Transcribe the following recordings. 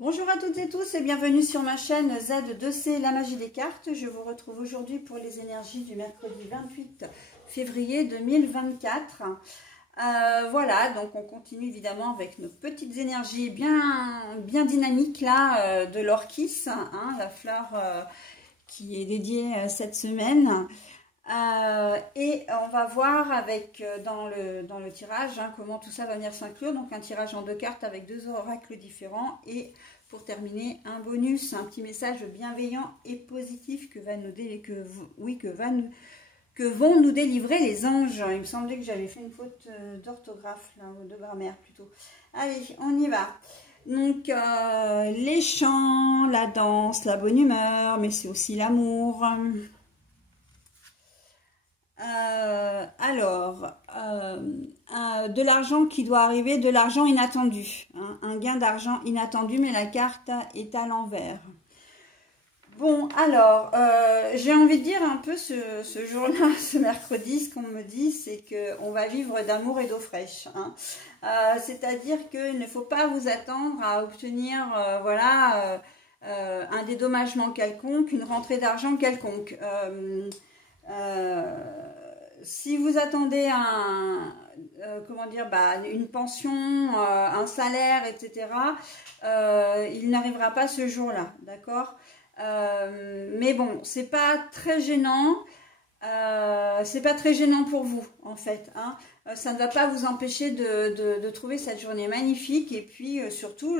Bonjour à toutes et tous et bienvenue sur ma chaîne Z2C La Magie des Cartes. Je vous retrouve aujourd'hui pour les énergies du mercredi 28 février 2024. Voilà, donc on continue évidemment avec nos petites énergies bien dynamiques là de l'orchis, hein, la fleur qui est dédiée cette semaine. Et on va voir avec dans le tirage comment tout ça va venir s'inclure. Donc un tirage en 2 cartes avec 2 oracles différents et pour terminer un bonus, un petit message bienveillant et positif que vont nous délivrer les anges. Il me semblait que j'avais fait une faute d'orthographe là, ou de grammaire plutôt. Allez, on y va. Donc les chants, la danse, la bonne humeur, mais c'est aussi l'amour. De l'argent qui doit arriver, de l'argent inattendu, hein, un gain d'argent inattendu, mais la carte est à l'envers. Bon, alors, j'ai envie de dire un peu ce jour-là, ce mercredi, ce qu'on me dit, c'est qu'on va vivre d'amour et d'eau fraîche. Hein. C'est-à-dire qu'il ne faut pas vous attendre à obtenir, voilà, un dédommagement quelconque, une rentrée d'argent quelconque. Si vous attendez une pension, un salaire, etc., il n'arrivera pas ce jour-là, d'accord? Mais bon, c'est pas très gênant. C'est pas très gênant pour vous, en fait. Hein. Ça ne va pas vous empêcher de trouver cette journée magnifique. Et puis, surtout,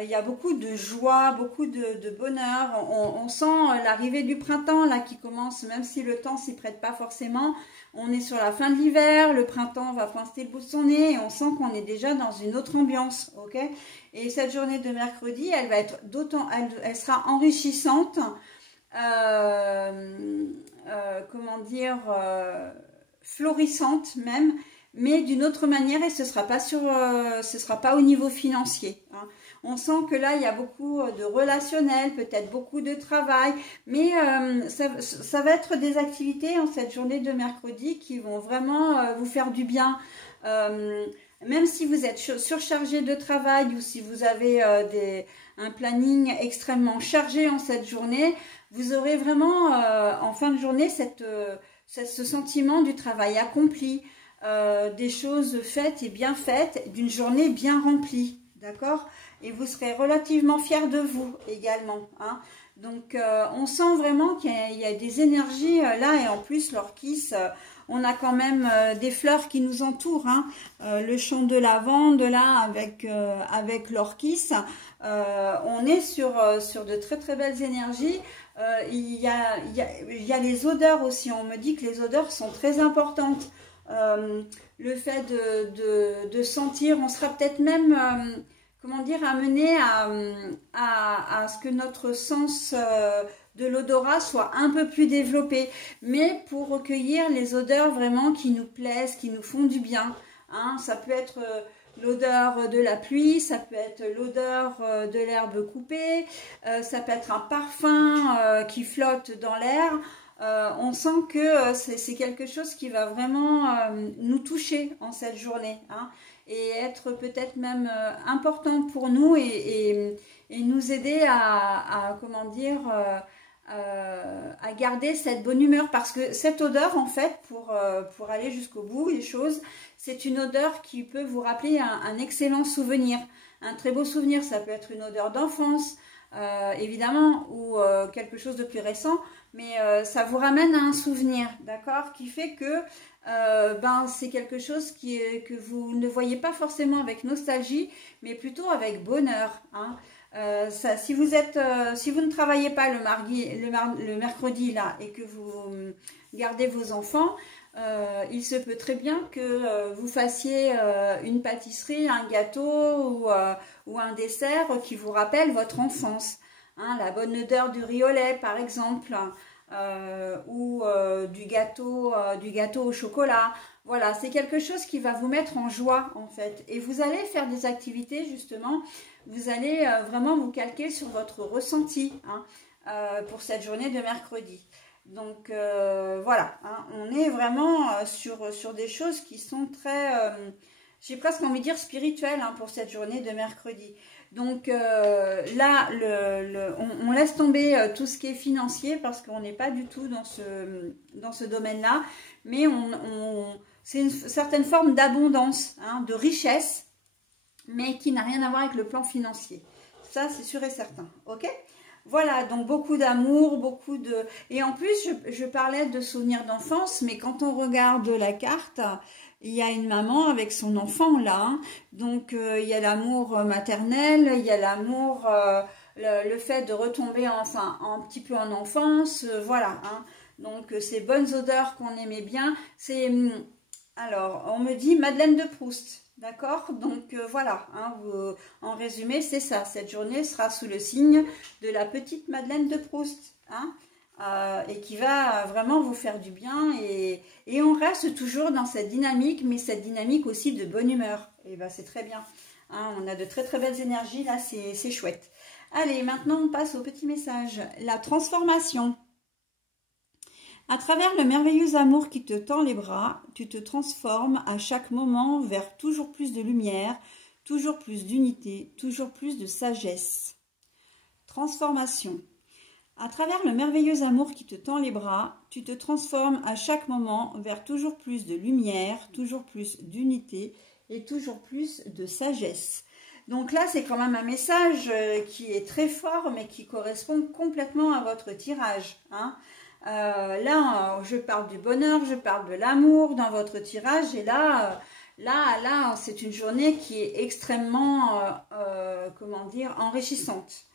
il y a beaucoup de joie, beaucoup de bonheur. On sent l'arrivée du printemps là qui commence, même si le temps s'y prête pas forcément. On est sur la fin de l'hiver, le printemps va pointer le bout de son nez et on sent qu'on est déjà dans une autre ambiance, ok? Et cette journée de mercredi, elle va être elle sera enrichissante. Florissante même, mais d'une autre manière et ce sera pas au niveau financier. Hein. On sent que là il y a beaucoup de relationnel, peut-être beaucoup de travail, mais ça va être des activités en cette journée de mercredi qui vont vraiment vous faire du bien. Même si vous êtes surchargé de travail ou si vous avez un planning extrêmement chargé en cette journée, vous aurez vraiment en fin de journée ce sentiment du travail accompli, des choses faites et bien faites, d'une journée bien remplie, d'accord? Et vous serez relativement fiers de vous également. Hein. Donc on sent vraiment qu'il y a des énergies là et en plus l'orchis, on a quand même des fleurs qui nous entourent. Hein. Le champ de lavande là avec l'orchis, on est sur de très belles énergies. Il y a les odeurs aussi. On me dit que les odeurs sont très importantes. Le fait de sentir, on sera peut-être même amené à ce que notre sens de l'odorat soit un peu plus développé, mais pour recueillir les odeurs vraiment qui nous plaisent, qui nous font du bien. Hein. Ça peut être l'odeur de la pluie, ça peut être l'odeur de l'herbe coupée, ça peut être un parfum qui flotte dans l'air. On sent que c'est quelque chose qui va vraiment nous toucher en cette journée, hein, et être peut-être même important pour nous et nous aider à garder cette bonne humeur, parce que cette odeur en fait pour aller jusqu'au bout des choses, c'est une odeur qui peut vous rappeler un excellent souvenir, un très beau souvenir. Ça peut être une odeur d'enfance évidemment ou quelque chose de plus récent, mais ça vous ramène à un souvenir, d'accord, qui fait que c'est quelque chose que vous ne voyez pas forcément avec nostalgie, mais plutôt avec bonheur. Hein. Si vous ne travaillez pas le mercredi là et que vous gardez vos enfants, il se peut très bien que vous fassiez une pâtisserie, un gâteau ou un dessert qui vous rappelle votre enfance. Hein, la bonne odeur du riz au lait par exemple, ou du gâteau au chocolat. Voilà, c'est quelque chose qui va vous mettre en joie en fait. Et vous allez faire des activités justement, vous allez vraiment vous calquer sur votre ressenti, hein, pour cette journée de mercredi. Donc voilà, hein, on est vraiment sur des choses qui sont j'ai presque envie de dire spirituel hein, pour cette journée de mercredi. Donc là, on laisse tomber tout ce qui est financier parce qu'on n'est pas du tout dans ce domaine-là. Mais c'est une certaine forme d'abondance, hein, de richesse, mais qui n'a rien à voir avec le plan financier. Ça, c'est sûr et certain. Ok ? Voilà, donc beaucoup d'amour, beaucoup de... Et en plus, je parlais de souvenirs d'enfance, mais quand on regarde la carte, il y a une maman avec son enfant là. Hein. Donc, il y a l'amour maternel, il y a l'amour, le fait de retomber un petit peu en enfance, voilà. Hein. Donc, ces bonnes odeurs qu'on aimait bien, c'est... Alors, on me dit Madeleine de Proust. D'accord, donc voilà, hein, en résumé, c'est ça. Cette journée sera sous le signe de la petite Madeleine de Proust, hein, et qui va vraiment vous faire du bien. Et on reste toujours dans cette dynamique, mais cette dynamique aussi de bonne humeur. Et bien, c'est très bien. Hein, on a de très très belles énergies, là, c'est chouette. Allez, maintenant, on passe au petit message. La transformation. À travers le merveilleux amour qui te tend les bras, tu te transformes à chaque moment vers toujours plus de lumière, toujours plus d'unité, toujours plus de sagesse. Transformation. À travers le merveilleux amour qui te tend les bras, tu te transformes à chaque moment vers toujours plus de lumière, toujours plus d'unité et toujours plus de sagesse. Donc là, c'est quand même un message qui est très fort, mais qui correspond complètement à votre tirage, hein. Là, je parle du bonheur, je parle de l'amour dans votre tirage. Et là, c'est une journée qui est extrêmement, comment dire, enrichissante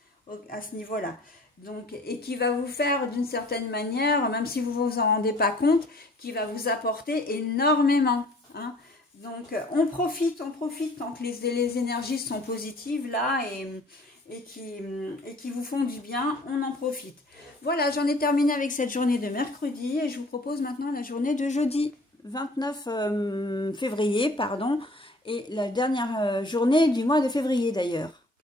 à ce niveau-là. Donc, et qui va vous faire d'une certaine manière, même si vous ne vous en rendez pas compte, qui va vous apporter énormément. Hein. Donc, on profite tant que les énergies sont positives là et qui vous font du bien, on en profite. Voilà, j'en ai terminé avec cette journée de mercredi et je vous propose maintenant la journée de jeudi 29 février, pardon, et la dernière journée du mois de février d'ailleurs.